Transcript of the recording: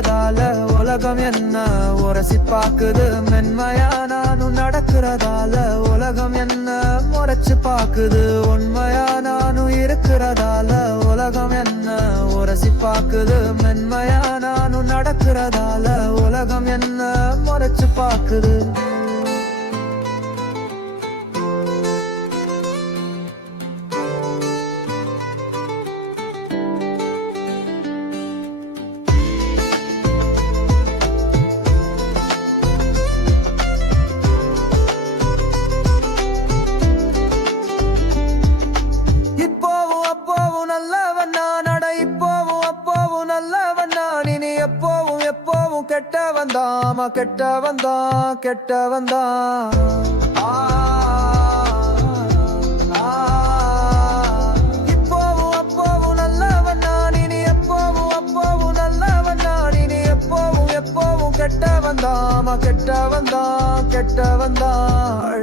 நடக்கிறதால உலகம் என்ன? உரசி பாக்குது மென்மையா நானும் நடக்கிறதால உலகம் என்ன? முறைச்சு பாக்குது உண்மையா நானும் இருக்கிறதால உலகம் என்ன? உரசி பாக்குது மென்மையா நானும் நடக்கிறதால உலகம் என்ன? முறைச்சு பாக்குது. நல்லவன் நான். அட இப்போவும் அப்போவும் நல்லவன் நான். இனி எப்போவும் எப்போவும் கெட்டவன் தான். ஆமா கெட்டவன் தான் கெட்டவன் தான். ஆ, ஆ. இப்போவும் அப்போவும் நல்லவன் நான். இனி எப்போவும் அப்போவும் நல்லவன் நான். இனி எப்போவும் எப்போவும் கெட்டவன் தான். கெட்டவன் தான் கெட்டவன் தான்.